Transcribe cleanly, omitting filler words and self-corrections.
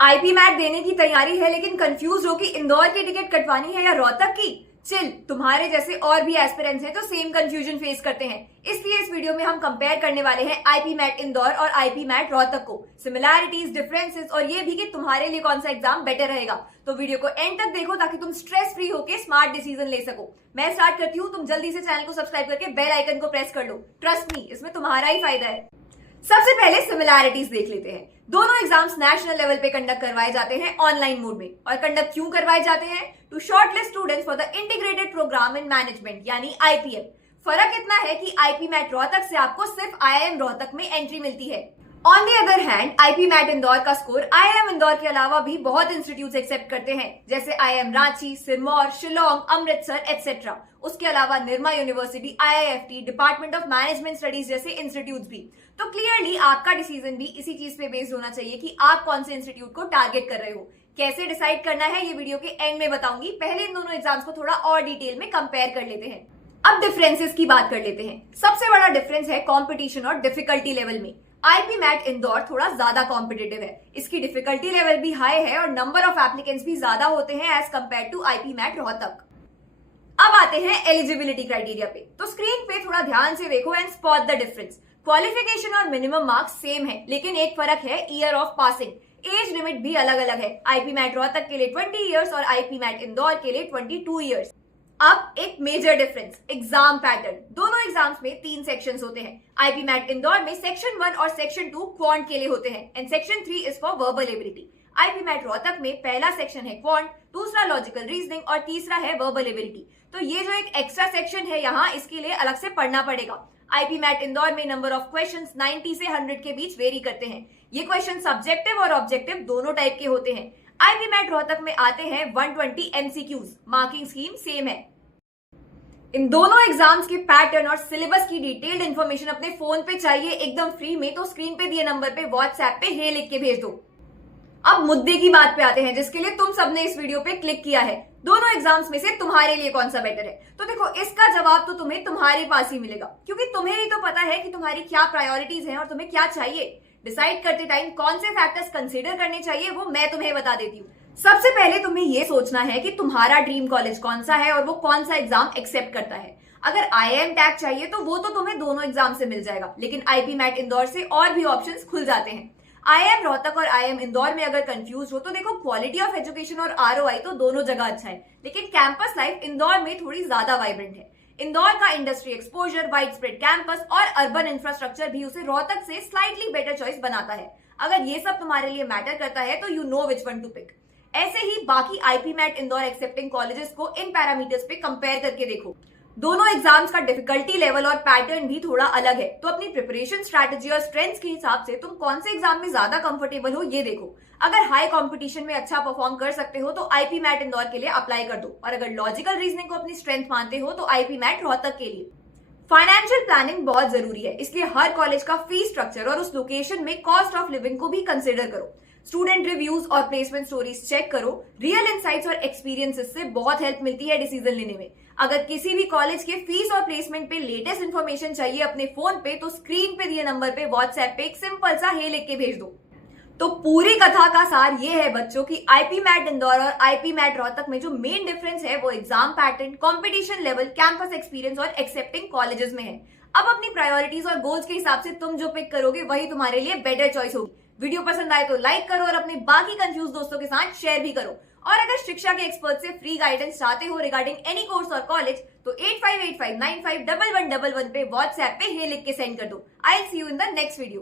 IP mat देने की तैयारी है लेकिन कंफ्यूज हो कि इंदौर की टिकट कटवानी है या रोहतक की। चिल, तुम्हारे जैसे और भी एस्पिरेंट्स हैं तो सेम कंफ्यूजन फेस करते हैं। इसलिए इस वीडियो में हम कंपेयर करने वाले हैं आईपी मैट इंदौर और आईपी मैट रोहतक को, सिमिलैरिटीज, डिफरेंसेस और ये भी कि तुम्हारे लिए कौन सा एग्जाम बेटर रहेगा। तो वीडियो को एंड तक देखो ताकि तुम स्ट्रेस फ्री होकर स्मार्ट डिसीजन ले सको। मैं स्टार्ट करती हूँ, तुम जल्दी से चैनल को सब्सक्राइब करके बेल आइकन को प्रेस कर लो। ट्रस्ट मी, इसमें तुम्हारा ही फायदा है। सबसे पहले सिमिलैरिटीज देख लेते हैं। दोनों एग्जाम्स नेशनल लेवल पे कंडक्ट करवाए जाते हैं ऑनलाइन मोड में। और कंडक्ट क्यों करवाए जाते हैं? To shortlist students for the integrated programme in management यानी आईपीएम। फर्क इतना है कि आईपी मैट रोहतक से आपको सिर्फ आईआईएम रोहतक में एंट्री मिलती है। On the other hand, IPMAT Indore का स्कोर आईआईएम इंदौर के अलावा भी बहुत इंस्टीट्यूट एक्सेप्ट करते हैं, जैसे आईआईएम रांची, सिरमौर, शिलोंग, अमृतसर एटसेट्रा। उसके अलावा Nirma university, IIFT, department of management studies जैसे इंस्टीट्यूट भी। तो क्लियरली आपका डिसीजन भी इसी चीज पे बेस्ड होना चाहिए कि आप कौन से इंस्टीट्यूट को टारगेट कर रहे हो। कैसे डिसाइड करना है ये वीडियो के एंड में बताऊंगी। पहले इन दोनों एग्जाम्स को थोड़ा और डिटेल में कंपेयर कर लेते हैं। अब डिफरेंसेस की बात कर लेते हैं। सबसे बड़ा डिफरेंस है कंपटीशन और डिफिकल्टी लेवल में। आईपी मैट इंदौर थोड़ा ज्यादा कॉम्पिटिटिव है, इसकी डिफिकल्टी लेवल भी हाई है और नंबर ऑफ एप्लीकेंट्स भी ज्यादा होते हैं as compared to IPMAT Rohtak. अब आते हैं एलिजिबिलिटी क्राइटेरिया पे। तो स्क्रीन पे थोड़ा ध्यान से देखो and spot the difference. Qualification और मिनिमम मार्क्स सेम है, लेकिन एक फर्क है year of passing. Age limit भी अलग अलग है। आईपी मैट रोहतक के लिए 20 इयर्स और आईपी मैट इंदौर के लिए 22 इयर्स। अब एक मेजर डिफरेंस, एग्जाम पैटर्न। दोनों एग्जाम्स में 3 सेक्शंस होते हैं। आईपी मैट इंदौर में सेक्शन 1 और सेक्शन 2 क्वांट के लिए होते हैं and section 3 is for verbal ability. IPMAT Rohtak में पहला सेक्शन है क्वांट, दूसरा लॉजिकल रीजनिंग और तीसरा है वर्बल एबिलिटी। तो ये जो एक एक्स्ट्रा सेक्शन है यहाँ, इसके लिए अलग से पढ़ना पड़ेगा। आईपी मैट इंदौर में नंबर ऑफ क्वेश्चंस 90 से 100 के बीच वेरी करते हैं। ये क्वेश्चन सब्जेक्टिव और ऑब्जेक्टिव दोनों टाइप के होते हैं। आईपी मैट रोहतक में आते हैं 120 एमसीक्यूज। मार्किंग स्कीम सेम है। इन दोनों एग्जाम्स के पैटर्न और सिलेबस की डिटेल्ड इंफॉर्मेशन अपने फोन पे चाहिए एकदम फ्री में, तो स्क्रीन पे दिए नंबर पे व्हाट्सएप पे हे लिख के भेज दो। अब मुद्दे की बात पे आते हैं जिसके लिए तुम सबने इस वीडियो पे क्लिक किया है। दोनों एग्जाम्स में से तुम्हारे लिए कौन सा बेटर है? तो देखो, इसका जवाब तो तुम्हें तुम्हारे पास ही मिलेगा, क्योंकि तुम्हें ही तो पता है कि तुम्हारी क्या प्रायोरिटीज हैं और तुम्हें क्या चाहिए। डिसाइड करते टाइम कौन से फैक्टर्स कंसीडर करने चाहिए वो मैं तुम्हें बता देती हूँ। सबसे पहले तुम्हें ये सोचना है कि तुम्हारा ड्रीम कॉलेज कौन सा है और वो कौन सा एग्जाम एक्सेप्ट करता है। अगर आईआईएम टैग चाहिए तो वो तो तुम्हें दोनों एग्जाम से मिल जाएगा, लेकिन आईपी मैट इंदौर से और भी ऑप्शंस खुल जाते हैं। आईआईएम रोहतक और आईआईएम इंदौर में अगर कंफ्यूज हो तो देखो, क्वालिटी ऑफ एजुकेशन और आरओआई तो दोनों जगह अच्छा है, लेकिन कैंपस लाइफ इंदौर में थोड़ी ज्यादा वाइब्रेंट है। इंदौर का industry exposure, wide spread campus और अर्बन इंफ्रास्ट्रक्चर भी उसे रोहतक से स्लाइटली बेटर चॉइस बनाता है। अगर ये सब तुम्हारे लिए मैटर करता है तो you know which one to pick. ऐसे ही बाकी IPMAT Indore accepting colleges को इन पैरामीटर्स पे कंपेयर करके देखो। दोनों एग्जाम्स का डिफिकल्टी लेवल और पैटर्न भी थोड़ा अलग है, तो अपनी प्रिपरेशन स्ट्रैटेजी और स्ट्रेंथ्स के हिसाब से तुम कौन से एग्जाम में ज्यादा कंफर्टेबल हो ये देखो। अगर हाई कंपटीशन में अच्छा परफॉर्म कर सकते हो तो आईपी मैट इंदौर के लिए अप्लाई कर दो, और अगर लॉजिकल रीजनिंग को अपनी स्ट्रेंथ मानते हो तो आईपी मैट रोहतक के लिए। फाइनेंशियल प्लानिंग बहुत जरूरी है, इसलिए हर कॉलेज का फी स्ट्रक्चर और उस लोकेशन में कॉस्ट ऑफ लिविंग को भी कंसिडर करो। स्टूडेंट रिव्यूज और प्लेसमेंट स्टोरीज चेक करो। रियल इनसाइट्स और एक्सपीरियंसेस से बहुत हेल्प मिलती है डिसीजन लेने में। अगर किसी भी कॉलेज के फीस और प्लेसमेंट पे लेटेस्ट इन्फॉर्मेशन चाहिए अपने फोन पे, तो स्क्रीन पे दिए नंबर पे व्हाट्सएप पे एक सिंपल सा हे लिख के भेज दो। तो पूरी कथा का सार ये है बच्चों की आईपी मैट इंदौर और आईपी मैट रोहतक में जो मेन डिफरेंस है वो exam pattern, competition level, campus experience और एक्सेप्टिंग कॉलेजेस में है। अब अपनी प्रायोरिटीज और गोल्स के हिसाब से तुम जो पिक करोगे वही तुम्हारे लिए बेटर चॉइस होगी। वीडियो पसंद आए तो लाइक करो और अपने बाकी कंफ्यूज दोस्तों के साथ शेयर भी करो। और अगर शिक्षा के एक्सपर्ट से फ्री गाइडेंस चाहते हो रिगार्डिंग एनी कोर्स और कॉलेज, तो 8585951111 पे व्हाट्सएप पे हे लिख के सेंड कर दो। I will see you in the next video.